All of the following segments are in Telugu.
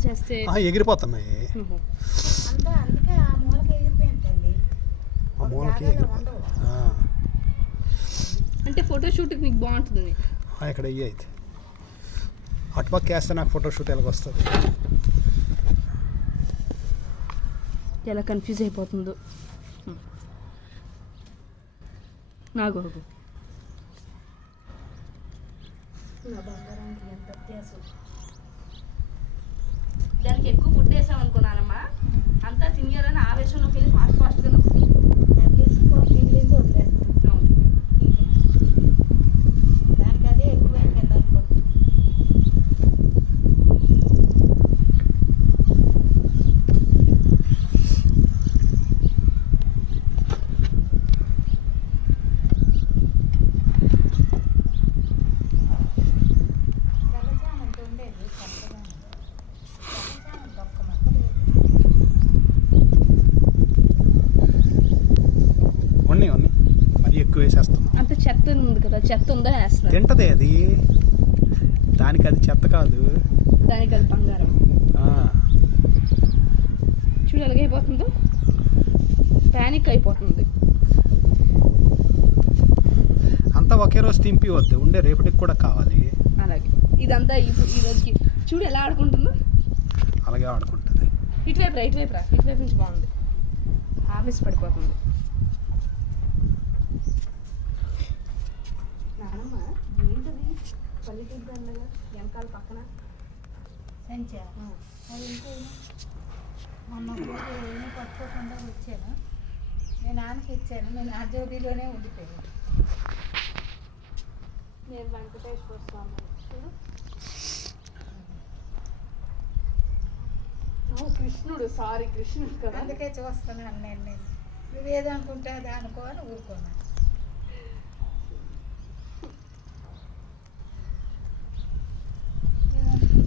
రౌండ్ చేస్తే ఎగిరిపోతున్నాయి. అందుకే ఆ మూలకి ఎగిరిపోయిందండి. ఆ మూలకి అంటే ఫోటోషూట్కి నీకు బాగుంటుంది. ఇక్కడ అయ్యి అయితే అటుపక్క వేస్తే నాకు ఫోటోషూట్ ఎలాగ వస్తుంది. ఎలా కన్ఫ్యూజ్ అయిపోతుందో నాకు. నా బంగారానికి ఎంత వ్యత్యాసం. దానికి ఎక్కువ ఫుడ్ వేసాం అనుకున్నానమ్మా, అంతా తినేయాలని ఆవేశంలోకి వెళ్ళి ఫాస్ట్గా దానికి అదే ఎక్కువైంది కదా అనుకో. తెల్లచామంతి ఉండేది చక్కగా, తెల్లచామంతి ఒక్క మొక్క లేదు. ఉన్నాయి మరీ ఎక్కువ వేసేస్తాం. అంత చెత్త ఉంది కదా, చెత్త ఉందా వేస్తున్నా. తింటది అది, దానికి అది చెత్త కాదు, దానికి అది బంగారం. చూడు ఎలాగైపోతుందో, ప్యానిక్ అయిపోతుంది. అంతా ఒకే రోజు తింపి వద్దు, ఉండే రేపటికి కూడా కావాలి. అలాగే ఇదంతా ఇప్పుడు ఈ రోజుకి చూడు ఎలా ఆడుకుంటుందో. అలాగే ఆడుకుంటుంది. ఇటువైపు రా, ఇటువైపు నుంచి బాగుంది. ఆఫీస్ పడిపోతుంది. నానమ్మ ఏంటది పల్లెటూరు దండగా వెనకాల పక్కన సంచా అది ఇంకా మొన్న ఏమీ పట్టుకోకుండా వచ్చాను. నేను నాన్నకి ఇచ్చాను, నేను ఆ జోబీలోనే ఉండిపోయాను. నేను వెంకటేశ్వర స్వామి చూడు. కృష్ణుడు, సారీ కృష్ణుడు కదా. అందుకే చూస్తున్నాను నేను నువ్వేదో అనుకుంటే అది అనుకో అని ఊరుకోను.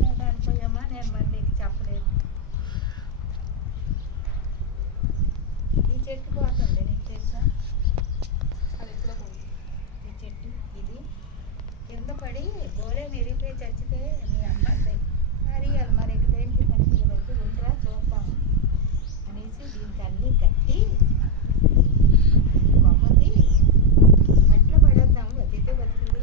నేను అనుకోయమ్మా, నేను మరి నీకు చెప్పలేదు. ఈ చెట్టు పోతుంది నీకు తెలుసా? అది ఎప్పుడో పోయింది. ఈ చెట్టు ఇది కింద పడి గోరే మెరిగిపోయి చచ్చితే